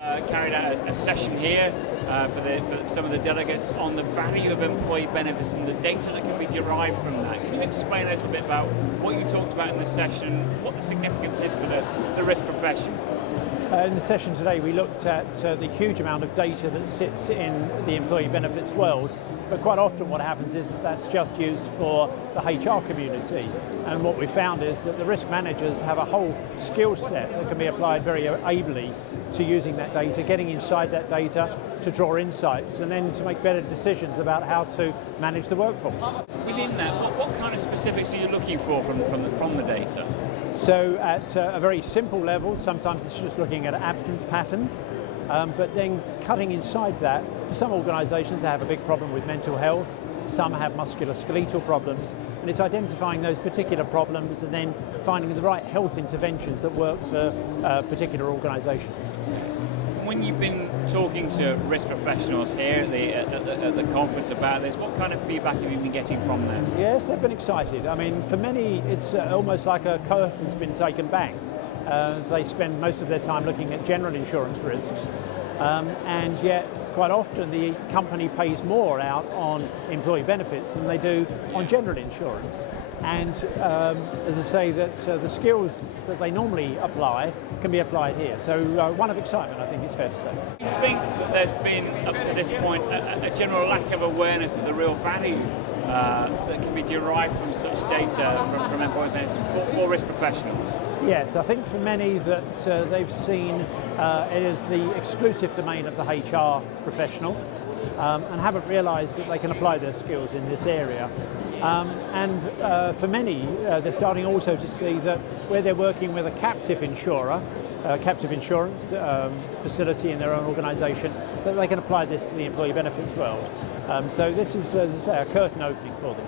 Carried out a session here for some of the delegates on the value of employee benefits and the data that can be derived from that. Can you explain a little bit about what you talked about in the session, what the significance is for the risk profession? In the session today we looked at the huge amount of data that sits in the employee benefits world, but quite often what happens is that's just used for the HR community, and what we found is that the risk managers have a whole skill set that can be applied very ably to using that data, getting inside that data to draw insights and then to make better decisions about how to manage the workforce. Within that, what kind of specifics are you looking for from the data? So at a very simple level, sometimes it's just looking at absence patterns, but then cutting inside that, for some organisations they have a big problem with mental health, some have musculoskeletal problems, and it's identifying those particular problems and then finding the right health interventions that work for particular organisations. When you've been talking to risk professionals here at the conference about this, what kind of feedback have you been getting from them? Yes, they've been excited. I mean, for many it's almost like a curtain's been taken back. They spend most of their time looking at general insurance risks, and yet quite often the company pays more out on employee benefits than they do on general insurance. And as I say, that the skills that they normally apply can be applied here. So one of excitement, I think it's fair to say. Do you think that there's been, up to this point, a general lack of awareness of the real value that can be derived from such data from employee benefits for risk professionals? Yes, I think for many that they've seen it as the exclusive domain of the HR professional and haven't realised that they can apply their skills in this area. And for many, they're starting also to see that where they're working with a captive insurer, captive insurance facility in their own organisation, that they can apply this to the employee benefits world. So this is, as I say, a curtain opening for them.